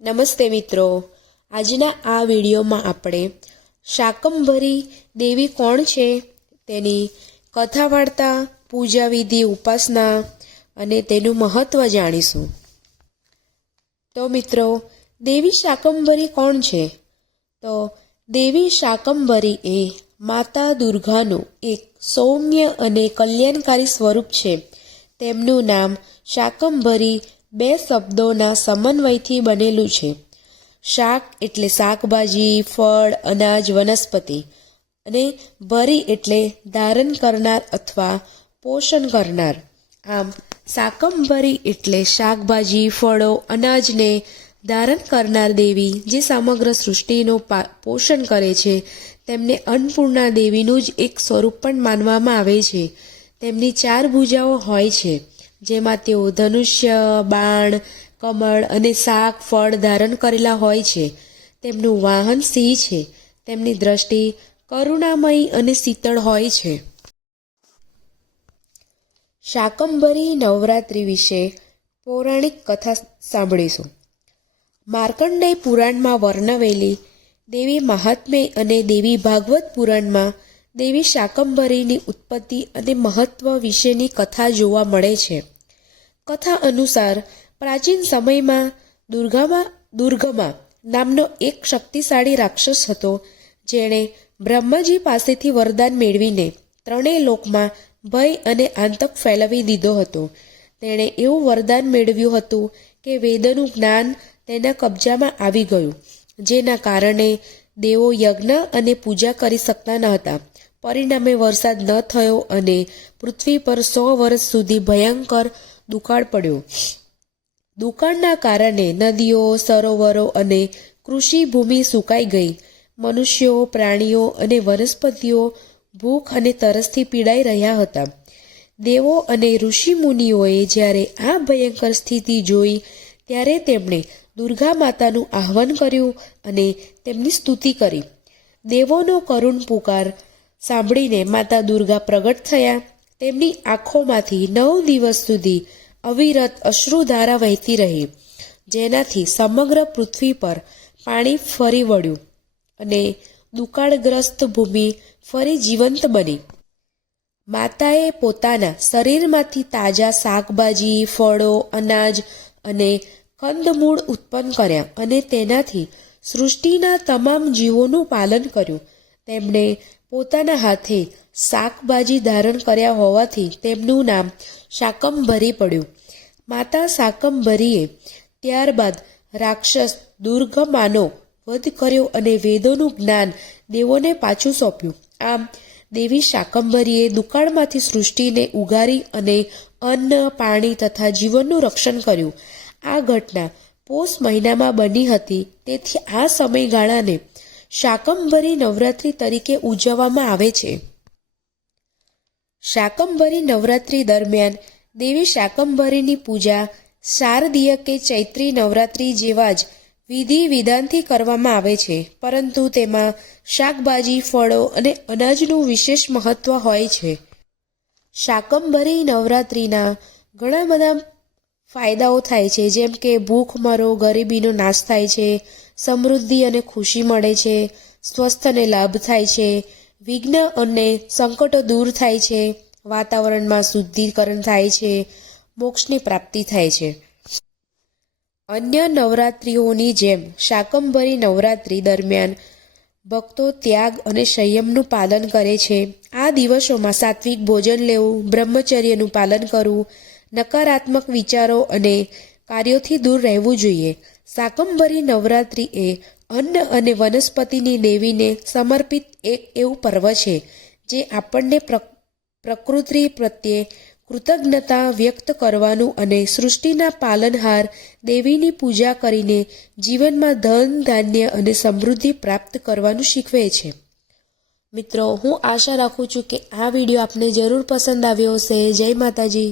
નમસ્તે મિત્રો, આજના આ વિડીયોમાં આપણે શાકંભરી દેવી કોણ છે તેની કથા વાર્તા, પૂજા વિધિ, ઉપાસના અને તેનું મહત્ત્વ જાણીશું. તો મિત્રો, દેવી શાકંભરી કોણ છે? તો દેવી શાકંભરી એ માતા દુર્ગાનું એક સૌમ્ય અને કલ્યાણકારી સ્વરૂપ છે. તેમનું નામ શાકંભરી બે શબ્દોના સમન્વયથી બનેલું છે. શાક એટલે શાકભાજી, ફળ, અનાજ, વનસ્પતિ અને ભરી એટલે ધારણ કરનાર અથવા પોષણ કરનાર. આમ શાકંભરી એટલે શાકભાજી, ફળો, અનાજને ધારણ કરનાર દેવી જે સમગ્ર સૃષ્ટિનું પોષણ કરે છે. તેમને અન્નપૂર્ણા દેવીનું જ એક સ્વરૂપ પણ માનવામાં આવે છે. તેમની 4 ભુજાઓ હોય છે, જેમાં તેઓ ધનુષ્ય, બાણ, કમળ અને શાક, ફળ ધારણ કરેલા હોય છે. તેમનું વાહન સિંહ છે. તેમની દ્રષ્ટિ કરુણામયી અને શીતળ હોય છે. શાકંભરી નવરાત્રિ વિશે પૌરાણિક કથા સાંભળીશું. માર્કંડેય પુરાણમાં વર્ણવેલી દેવી મહાત્મ્ય અને દેવી ભાગવત પુરાણમાં દેવી શાકંભરીની ઉત્પત્તિ અને મહત્વ વિશેની કથા જોવા મળે છે. કથા અનુસાર પ્રાચીન સમયમાં દુર્ગમા નામનો એક શક્તિશાળી રાક્ષસ હતો, જેણે બ્રહ્માજી પાસેથી વરદાન મેળવીને 3 લોકમાં ભય અને આતંક ફેલાવી દીધો હતો. તેણે એવું વરદાન મેળવ્યું હતું કે વેદોનું જ્ઞાન તેના કબજામાં આવી ગયું, જેના કારણે દેવો યજ્ઞ અને પૂજા કરી શકતા ન હતા. પરિણામે વરસાદ ન થયો અને પૃથ્વી પર 100 વર્ષ સુધી ભયંકર દુકાળ પડ્યો. દુકાળના કારણે નદીઓ, સરોવરો અને કૃષિ ભૂમિ સુકાઈ ગઈ. મનુષ્યો, પ્રાણીઓ અને વનસ્પતિઓ ભૂખ અને તરસથી પીડાઈ રહ્યા હતા. દેવો અને ઋષિ મુનિઓએ જ્યારે આ ભયંકર સ્થિતિ જોઈ, ત્યારે તેમણે દુર્ગા માતાનું આહ્વાન કર્યું અને તેમની સ્તુતિ કરી. દેવોનો કરુણ પુકાર સાંભળીને માતા દુર્ગા પ્રગટ થયા. તેમની આંખોમાંથી 9 દિવસ સુધી અવિરત અશ્રુધારા વહેતી રહી, જેનાથી સમગ્ર પૃથ્વી પર પાણી ફરી વળ્યું અને દુકાળગ્રસ્ત ભૂમિ ફરી જીવંત બની. માતાએ પોતાના શરીરમાંથી તાજા શાકભાજી, ફળો, અનાજ અને કંદમૂળ ઉત્પન્ન કર્યા અને તેનાથી સૃષ્ટિના તમામ જીવોનું પાલન કર્યું. તેમણે પોતાના હાથે શાકભાજી ધારણ કર્યા હોવાથી તેમનું નામ શાકંભરી પડ્યું. માતા શાકંભરીએ ત્યારબાદ રાક્ષસ દુર્ગમાનો વધ કર્યો અને વેદોનું જ્ઞાન દેવોને પાછું સોંપ્યું. આમ દેવી શાકંભરીએ દુકાળમાંથી સૃષ્ટિને ઉગારી અને અન્ન, પાણી તથા જીવનનું રક્ષણ કર્યું. આ ઘટના પોષ મહિનામાં બની હતી, તેથી આ સમયગાળાને શાકંભરી નવરાત્રિ તરીકે ઉજવવામાં આવે છે. શાકંભરી નવરાત્રિ દરમિયાન દેવી શાકંભરીની પૂજા શારદીય કે ચૈત્રી નવરાત્રિ જેવા જ વિધિ વિધાનથી કરવામાં આવે છે, પરંતુ તેમાં શાકભાજી, ફળો અને અનાજનું વિશેષ મહત્વ હોય છે. શાકંભરી નવરાત્રિના ઘણા બધા ફાયદાઓ થાય છે, જેમ કે ભૂખમરો, ગરીબીનો નાશ થાય છે, સમૃદ્ધિ અને ખુશી મળે છે, સ્વસ્થ અને લાભ થાય છે, વિઘ્ન અને સંકટો દૂર થાય છે, વાતાવરણમાં શુદ્ધિકરણ થાય છે, મોક્ષની પ્રાપ્તિ થાય છે. અન્ય નવરાત્રિઓની જેમ શાકંભરી નવરાત્રિ દરમિયાન ભક્તો ત્યાગ અને સંયમનું પાલન કરે છે. આ દિવસોમાં સાત્વિક ભોજન લેવું, બ્રહ્મચર્યનું પાલન કરવું, નકારાત્મક વિચારો અને કાર્યોથી દૂર રહેવું જોઈએ. શાકંભરી નવરાત્રિ એ અન્ન અને વનસ્પતિની દેવીને સમર્પિત એક એવું પર્વ છે, જે આપણને પ્રકૃતિ પ્રત્યે કૃતજ્ઞતા વ્યક્ત કરવાનું અને સૃષ્ટિના પાલનહાર દેવીની પૂજા કરીને જીવનમાં ધન, ધાન્ય અને સમૃદ્ધિ પ્રાપ્ત કરવાનું શીખવે છે. મિત્રો, હું આશા રાખું છું કે આ વિડીયો આપને જરૂર પસંદ આવ્યો હશે. જય માતાજી.